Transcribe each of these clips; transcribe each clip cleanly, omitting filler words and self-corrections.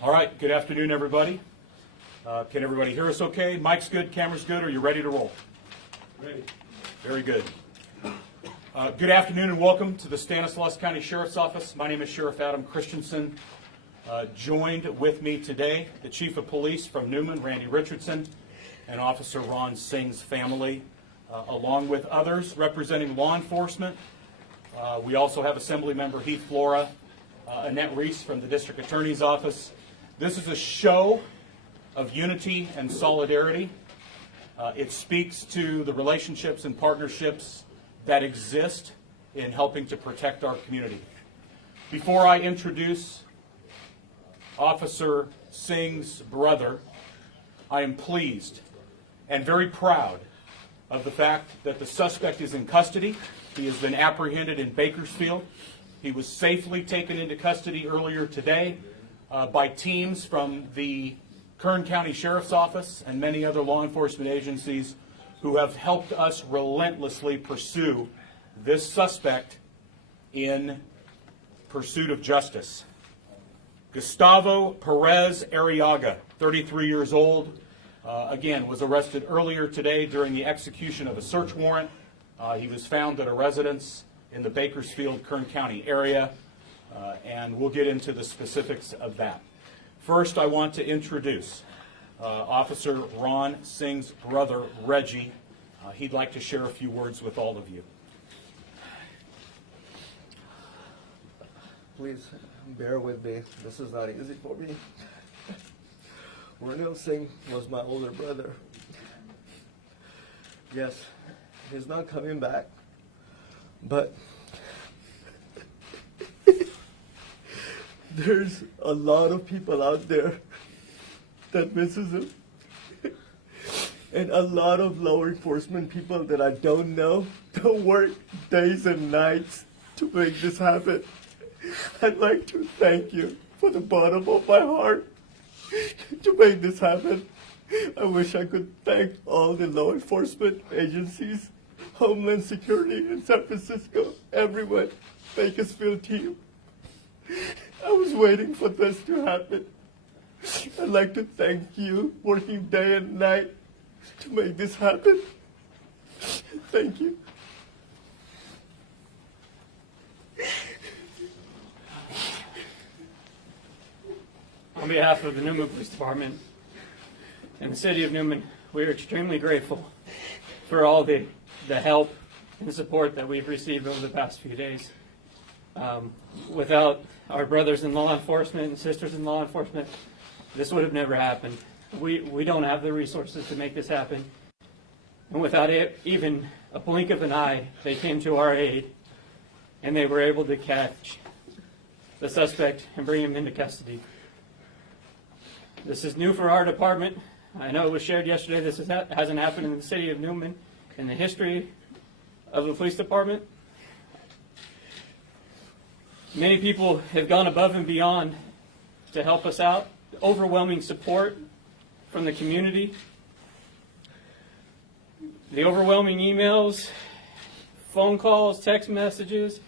All right, good afternoon, everybody. Can everybody hear us okay? Mic's good, camera's good. Are you ready to roll? Ready. Very good. Good afternoon and welcome to the Stanislaus County Sheriff's Office. My name is Sheriff Adam Christensen. Joined with me today, the Chief of Police from Newman, Randy Richardson, and Officer Ron Singh's family, along with others representing law enforcement. We also have Assembly Member Heath Flora, Annette Reese from the District Attorney's Office. This is a show of unity and solidarity. It speaks to the relationships and partnerships that exist in helping to protect our community. Before I introduce Officer Singh's brother, I am pleased and very proud of the fact that the suspect is in custody. He has been apprehended in Bakersfield. He was safely taken into custody earlier today by teams from the Kern County Sheriff's Office and many other law enforcement agencies who have helped us relentlessly pursue this suspect in pursuit of justice. Gustavo Perez Arriaga, 33 years old, again, was arrested earlier today during the execution of a search warrant. He was found at a residence in the Bakersfield, Kern County area, and we'll get into the specifics of that. First, I want to introduce Officer Ron Singh's brother, Reggie. He'd like to share a few words with all of you. Please bear with me. This is not easy for me. Ranil Singh was my older brother. Yes, he's not coming back, but there's a lot of people out there that misses him. And a lot of law enforcement people that I don't know don't work days and nights to make this happen. I'd like to thank you from the bottom of my heart to make this happen. I wish I could thank all the law enforcement agencies, Homeland Security in San Francisco, everyone, Bakersfield team. I was waiting for this to happen. I'd like to thank you, working day and night to make this happen. Thank you. On behalf of the Newman Police Department and the City of Newman, we are extremely grateful for all the help and support that we've received over the past few days. Without our brothers in law enforcement and sisters in law enforcement, this would have never happened. We don't have the resources to make this happen. And without even a blink of an eye, they came to our aid and they were able to catch the suspect and bring him into custody. This is new for our department. I know it was shared yesterday. This hasn't happened in the City of Newman in the history of the police department. Many people have gone above and beyond to help us out. Overwhelming support from the community. The overwhelming emails, phone calls, text messages.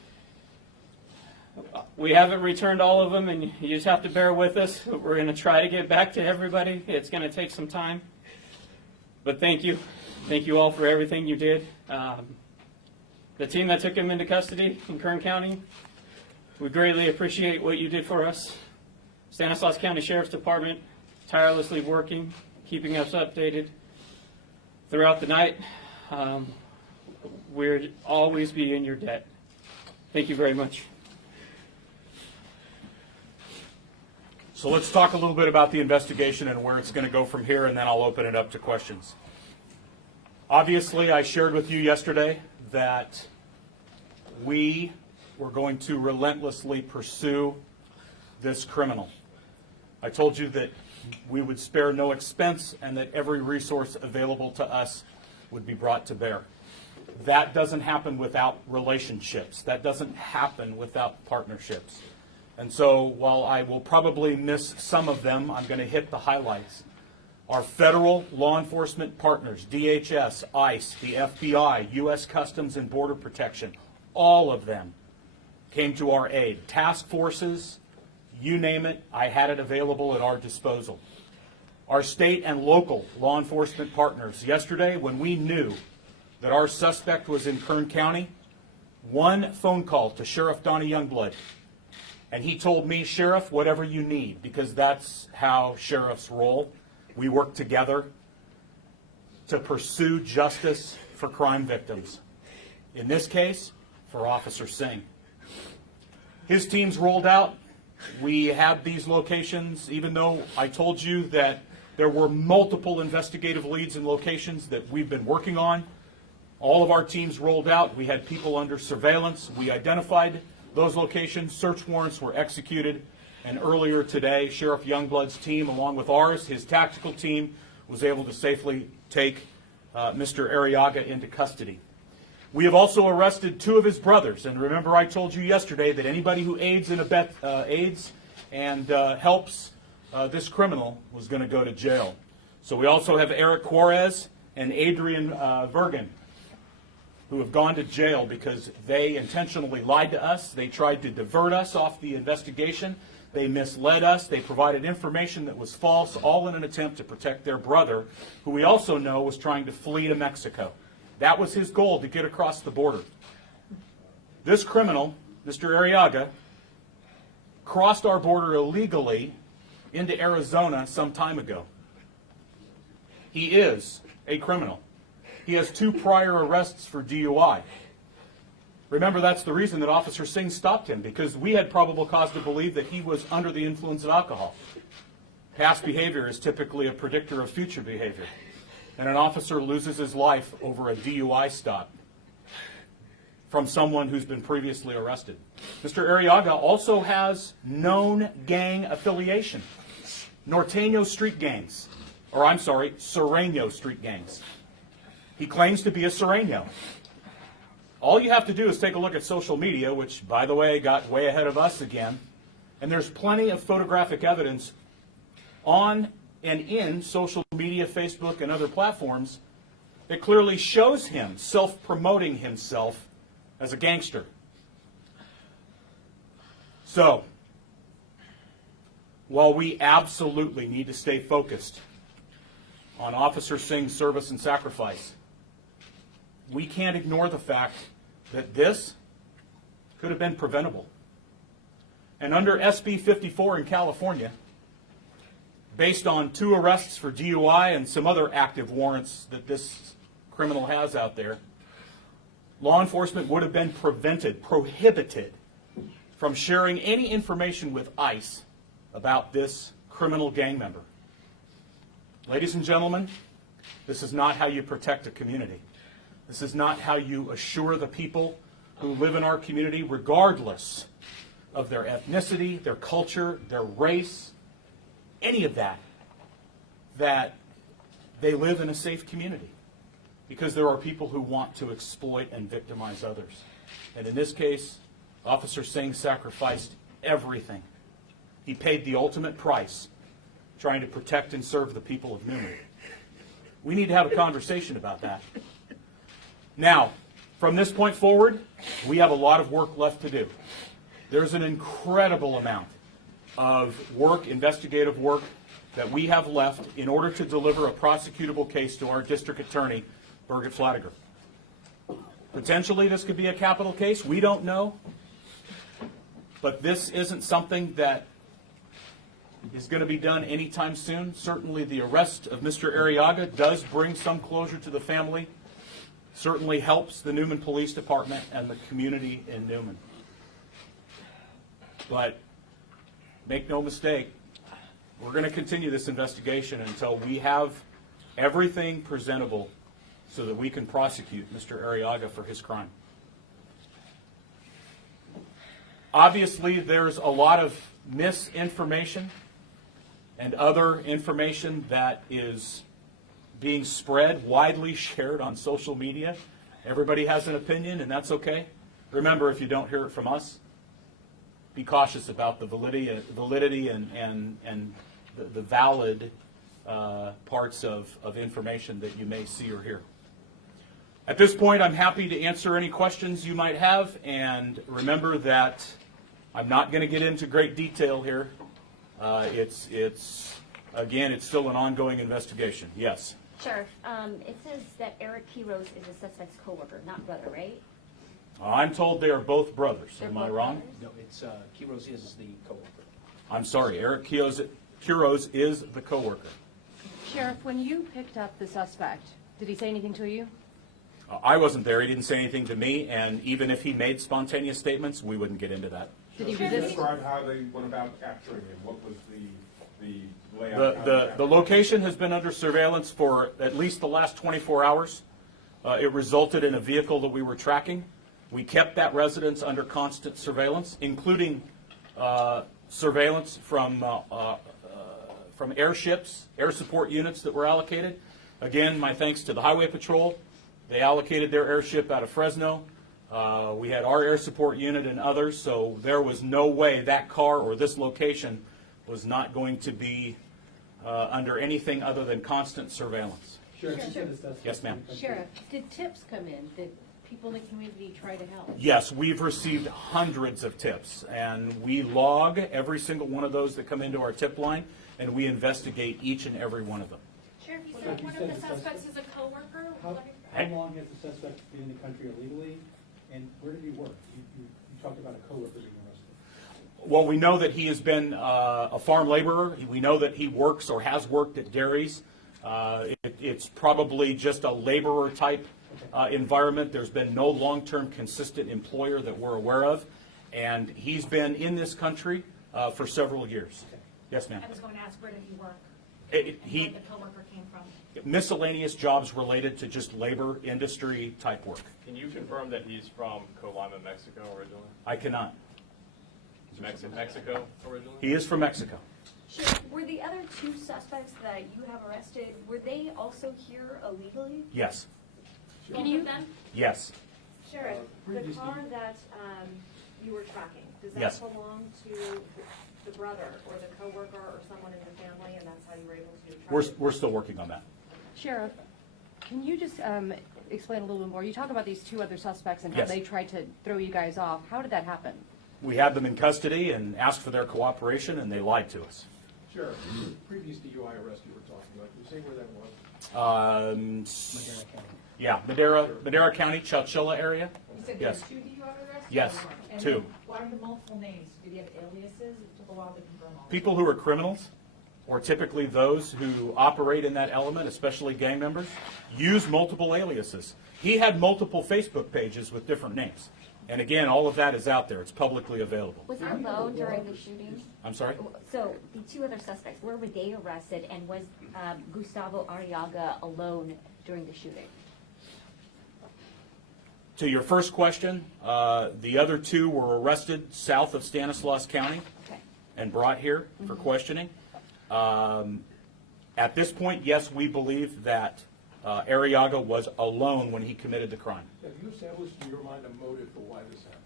We haven't returned all of them, and you just have to bear with us. We're going to try to get back to everybody. It's going to take some time. But thank you. Thank you all for everything you did. The team that took him into custody in Kern County, we greatly appreciate what you did for us. Stanislaus County Sheriff's Department, tirelessly working, keeping us updated throughout the night. We'll always be in your debt. Thank you very much. So let's talk a little bit about the investigation and where it's going to go from here, and then I'll open it up to questions. Obviously, I shared with you yesterday that we were going to relentlessly pursue this criminal. I told you that we would spare no expense and that every resource available to us would be brought to bear. That doesn't happen without relationships. That doesn't happen without partnerships. And so while I will probably miss some of them, I'm going to hit the highlights. Our federal law enforcement partners, DHS, ICE, the FBI, U.S. Customs and Border Protection, all of them came to our aid. Task forces, you name it, I had it available at our disposal. Our state and local law enforcement partners, yesterday when we knew that our suspect was in Kern County, one phone call to Sheriff Donnie Youngblood, and he told me, Sheriff, whatever you need, because that's how sheriffs roll. We work together to pursue justice for crime victims. In this case, for Officer Singh. His team's rolled out. We have these locations, even though I told you that there were multiple investigative leads and locations that we've been working on. All of our teams rolled out. We had people under surveillance. We identified those locations. Search warrants were executed. And earlier today, Sheriff Youngblood's team, along with ours, his tactical team, was able to safely take Mr. Arriaga into custody. We have also arrested two of his brothers. And remember, I told you yesterday that anybody who aids and helps this criminal was going to go to jail. So we also have Eric Juarez and Adrian Vergen, who have gone to jail because they intentionally lied to us. They tried to divert us off the investigation. They misled us. They provided information that was false, all in an attempt to protect their brother, who we also know was trying to flee to Mexico. That was his goal, to get across the border. This criminal, Mr. Arriaga, crossed our border illegally into Arizona some time ago. He is a criminal. He has 2 prior arrests for DUI. Remember, that's the reason that Officer Singh stopped him, because we had probable cause to believe that he was under the influence of alcohol. Past behavior is typically a predictor of future behavior. And an officer loses his life over a DUI stop from someone who's been previously arrested. Mr. Arriaga also has known gang affiliation. Norteño street gangs, or I'm sorry, Sureño street gangs. He claims to be a Sureño. All you have to do is take a look at social media, which, by the way, got way ahead of us again, and there's plenty of photographic evidence on and in social media, Facebook, and other platforms that clearly shows him self-promoting himself as a gangster. So, while we absolutely need to stay focused on Officer Singh's service and sacrifice, we can't ignore the fact that this could have been preventable. And under SB 54 in California, based on 2 arrests for DUI and some other active warrants that this criminal has out there, law enforcement would have been prohibited from sharing any information with ICE about this criminal gang member. Ladies and gentlemen, this is not how you protect a community. This is not how you assure the people who live in our community, regardless of their ethnicity, their culture, their race, any of that, that they live in a safe community. Because there are people who want to exploit and victimize others. And in this case, Officer Singh sacrificed everything. He paid the ultimate price trying to protect and serve the people of Newman. We need to have a conversation about that. Now, from this point forward, we have a lot of work left to do. There's an incredible amount of work, investigative work, that we have left in order to deliver a prosecutable case to our district attorney, Birgit Flatiger. Potentially, this could be a capital case. We don't know. But this isn't something that is going to be done anytime soon. Certainly, the arrest of Mr. Arriaga does bring some closure to the family. Certainly helps the Newman Police Department and the community in Newman. But make no mistake, we're going to continue this investigation until we have everything presentable so that we can prosecute Mr. Arriaga for his crime. Obviously, there's a lot of misinformation and other information that is being spread, widely shared on social media. Everybody has an opinion, and that's okay. Remember, if you don't hear it from us, be cautious about the validity and the valid parts of information that you may see or hear. At this point, I'm happy to answer any questions you might have, and remember that I'm not going to get into great detail here. Again, it's still an ongoing investigation. Yes. Sheriff, it says that Eric Quiroz is a suspect's coworker, not brother, right? I'm told they are both brothers. They're Am I both wrong? brothers? No, it's, Quiroz is the coworker. I'm sorry. Eric Quiroz is the coworker. Sheriff, when you picked up the suspect, did he say anything to you? I wasn't there. He didn't say anything to me, and even if he made spontaneous statements, we wouldn't get into that. Did he Can you resist? describe how they went about capturing him? What was the layout? How they The captured him? location has been under surveillance for at least the last 24 hours. It resulted in a vehicle that we were tracking. We kept that residence under constant surveillance, including surveillance from airships, air support units that were allocated. Again, my thanks to the Highway Patrol. They allocated their airship out of Fresno. We had our air support unit and others, so there was no way that car or this location was not going to be under anything other than constant surveillance. Yes, ma'am. Sheriff, did tips come in? Did people in the community try to help? Yes, we've received hundreds of tips, and we log every single one of those that come into our tip line, and we investigate each and every one of them. Sheriff, you said one of the suspects is a coworker. How long has the suspect been in the country illegally, and where did he work? You talked about a coworker being arrested. Well, we know that he has been a farm laborer. We know that he works or has worked at dairies. It's probably just a laborer type environment. There's been no long-term consistent employer that we're aware of, and he's been in this country for several years. Yes, ma'am. I was going to ask, where did he work? Where the coworker came from? Miscellaneous jobs related to just labor industry type work. Can you confirm that he's from Colima, Mexico originally? I cannot. Mexico originally? He is from Mexico. Sheriff, were the other two suspects that you have arrested, were they also here illegally? Yes. Can you then? Yes. Sheriff, the car that you were tracking, does Yes. that belong to the brother or the coworker or someone in the family, and that's how you were able to track it? We're still working on that. Sheriff, can you just explain a little bit more? You talk about these two other suspects and how Yes. they tried to throw you guys off. How did that happen? We had them in custody and asked for their cooperation, and they lied to us. Sheriff, the previous DUI arrest you were talking about, can you say where that was? Yeah, Madera County, Chowchilla area. You said Yes. there were two DUI arrests? Yes, And two. then what are the multiple names? Do they have aliases? It took a while to confirm all that. People who are criminals, or typically those who operate in that element, especially gang members, use multiple aliases. He had multiple Facebook pages with different names. And again, all of that is out there. It's publicly available. Was he alone during the shooting? I'm sorry? So the two other suspects, where were they arrested, and was Gustavo Arriaga alone during the shooting? To your first question, the other two were arrested south of Stanislaus County Okay. and brought here for questioning. At this point, yes, we believe that Arriaga was alone when he committed the crime. Have you established in your mind a motive for why this happened?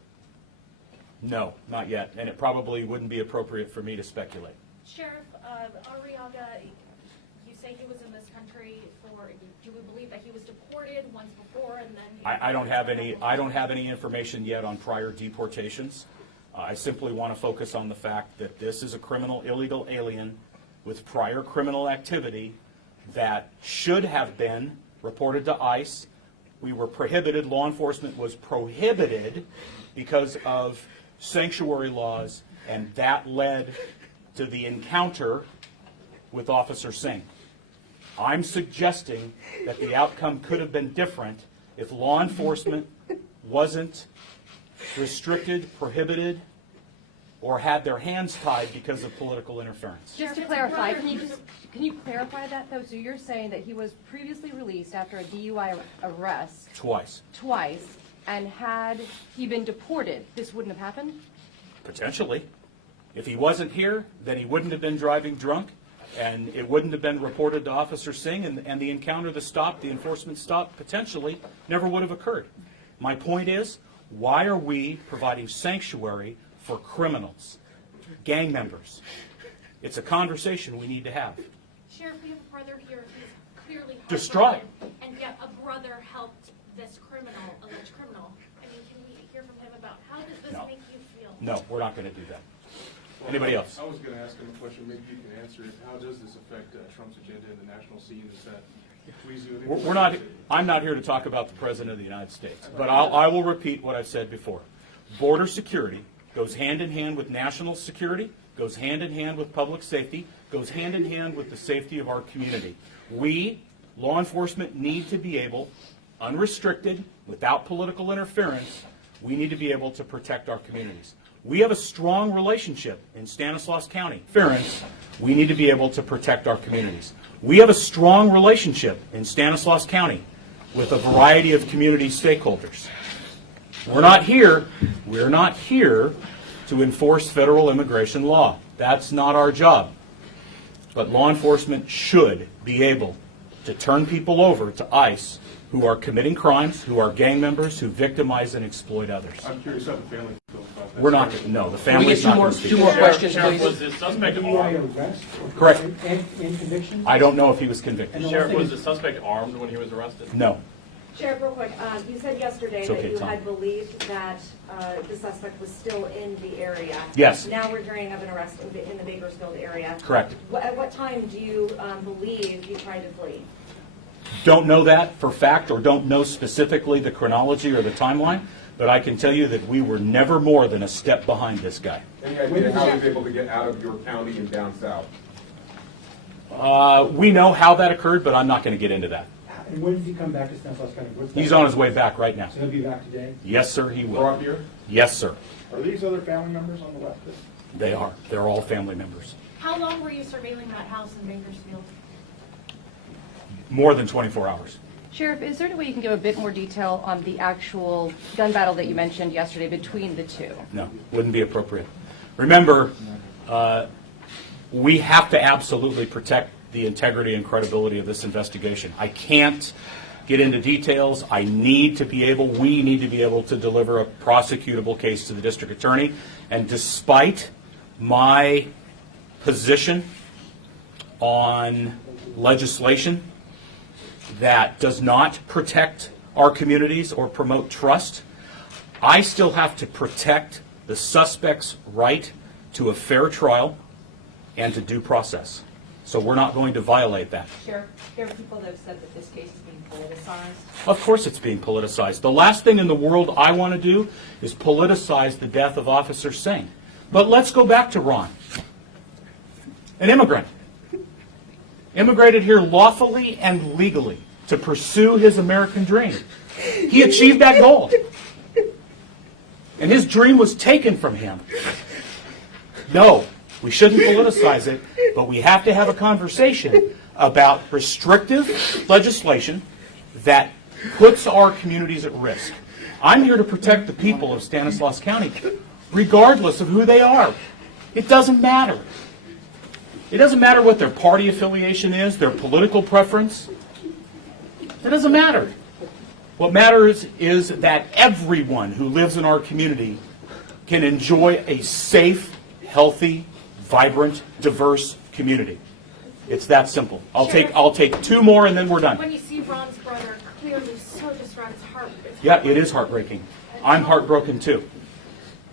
No, not yet, and it probably wouldn't be appropriate for me to speculate. Sheriff, Arriaga, you say he was in this country for, do we believe that he was deported once before and then? I don't have any information yet on prior deportations. I simply want to focus on the fact that this is a criminal illegal alien with prior criminal activity that should have been reported to ICE. We were prohibited, law enforcement was prohibited because of sanctuary laws, and that led to the encounter with Officer Singh. I'm suggesting that the outcome could have been different if law enforcement wasn't restricted, prohibited, or had their hands tied because of political interference. Just to clarify, can you clarify that though? So you're saying that he was previously released after a DUI arrest Twice. and had he been deported, this wouldn't have happened? Potentially. If he wasn't here, then he wouldn't have been driving drunk, and it wouldn't have been reported to Officer Singh, and the encounter, the stop, the enforcement stop, potentially never would have occurred. My point is, why are we providing sanctuary for criminals, gang members? It's a conversation we need to have. Sheriff, we have a brother here who's clearly Distraught. heartbroken, and yet a brother helped this criminal, alleged criminal. I mean, can we hear from him about how does this No. make you feel? No, we're not going to do that. Anybody else? I was going to ask him a question, maybe you can answer it. How does this affect Trump's agenda in the national scene? Is that please you? We're not. I'm not here to talk about the President of the United States, but I will repeat what I've said before. Border security goes hand in hand with national security, goes hand in hand with public safety, goes hand in hand with the safety of our community. We, law enforcement, need to be able, unrestricted, without political interference, we need to be able to protect our communities. We have a strong relationship in Stanislaus County. We need to be able to protect our communities. We have a strong relationship in Stanislaus County with a variety of community stakeholders. We're not here to enforce federal immigration law. That's not our job. But law enforcement should be able to turn people over to ICE who are committing crimes, who are gang members, who victimize and exploit others. I'm curious how the family feels about that. We're not, no, the Can we family's get not going to speak. two more questions, Sheriff, please? was the suspect DUI armed? arrest? Or Correct. And conviction? I don't know if he was convicted. And the Sheriff, last was thing the suspect armed when he was arrested? No. Sheriff, real quick, you said yesterday It's okay, that you Tom. had believed that the suspect was still in the area. Yes. Now we're hearing of an arrest in the Bakersfield area. Correct. At what time do you believe you tried to flee? Don't know that for fact, or don't know specifically the chronology or the timeline, but I can tell you that we were never more than a step behind this guy. Any idea how he was able to get out of your county and down south? We know how that occurred, but I'm not going to get into that. And when did he come back to Stanislaus County? He's on his way back right now. So he'll be back today? Yes, sir, he will. Brought here? Yes, sir. Are these other family members on the left? They are. They're all family members. How long were you surveilling that house in Bakersfield? More than 24 hours. Sheriff, is there any way you can give a bit more detail on the actual gun battle that you mentioned yesterday between the two? No, wouldn't be appropriate. Remember, we have to absolutely protect the integrity and credibility of this investigation. I can't get into details. We need to be able to deliver a prosecutable case to the district attorney. And despite my position on legislation that does not protect our communities or promote trust, I still have to protect the suspect's right to a fair trial and to due process. So we're not going to violate that. Sheriff, there are people that have said that this case is being politicized. Of course it's being politicized. The last thing in the world I want to do is politicize the death of Officer Singh. But let's go back to Ron. An immigrant. Immigrated here lawfully and legally to pursue his American dream. He achieved that goal. And his dream was taken from him. No, we shouldn't politicize it, but we have to have a conversation about restrictive legislation that puts our communities at risk. I'm here to protect the people of Stanislaus County, regardless of who they are. It doesn't matter. It doesn't matter what their party affiliation is, their political preference. It doesn't matter. What matters is that everyone who lives in our community can enjoy a safe, healthy, vibrant, diverse community. It's that simple. I'll take two more and then we're done. When you see Ron's brother clearly so distraught, Yeah, it is heartbreaking. I'm heartbroken too.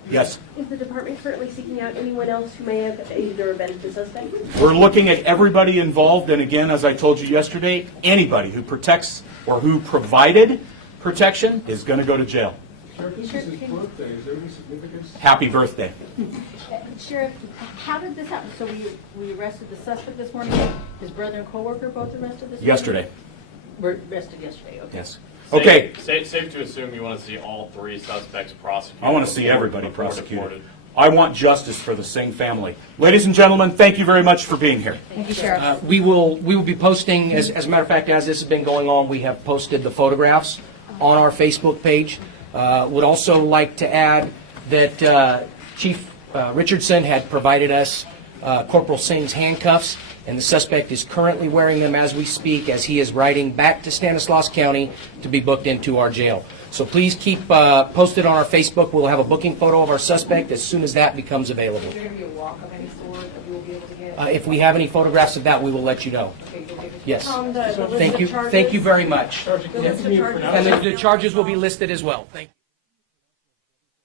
Yes. Is the department currently seeking out anyone else who may have either been the suspect? We're looking at everybody involved, and again, as I told you yesterday, anybody who protects or who provided protection is going to go to jail. Sheriff, this is his birthday. Is there any significance? Happy birthday. Sheriff, how did this happen? So we arrested the suspect this morning, his brother and coworker both arrested this morning? Yesterday. Were arrested yesterday, okay. Yes. Okay. Safe to assume you want to see all three suspects prosecuted. I want to see everybody before prosecuted. deported. I want justice for the Singh family. Ladies and gentlemen, thank you very much for being here. Thank you, Sheriff. We will be posting, as a matter of fact, as this has been going on, we have posted the photographs on our Facebook page. Would also like to add that Chief Richardson had provided us Corporal Singh's handcuffs, and the suspect is currently wearing them as we speak, as he is riding back to Stanislaus County to be booked into our jail. So please keep posted on our Facebook. We'll have a booking photo of our suspect as soon as that becomes available. Is there going to be a walk of any sort that we will be able to get? If we have any photographs of that, we will let you know. Okay, you'll give it- Yes. Tom, the list Thank of you. charges- Thank you very much. The list of charges. And the charges will be listed as well. Thank you.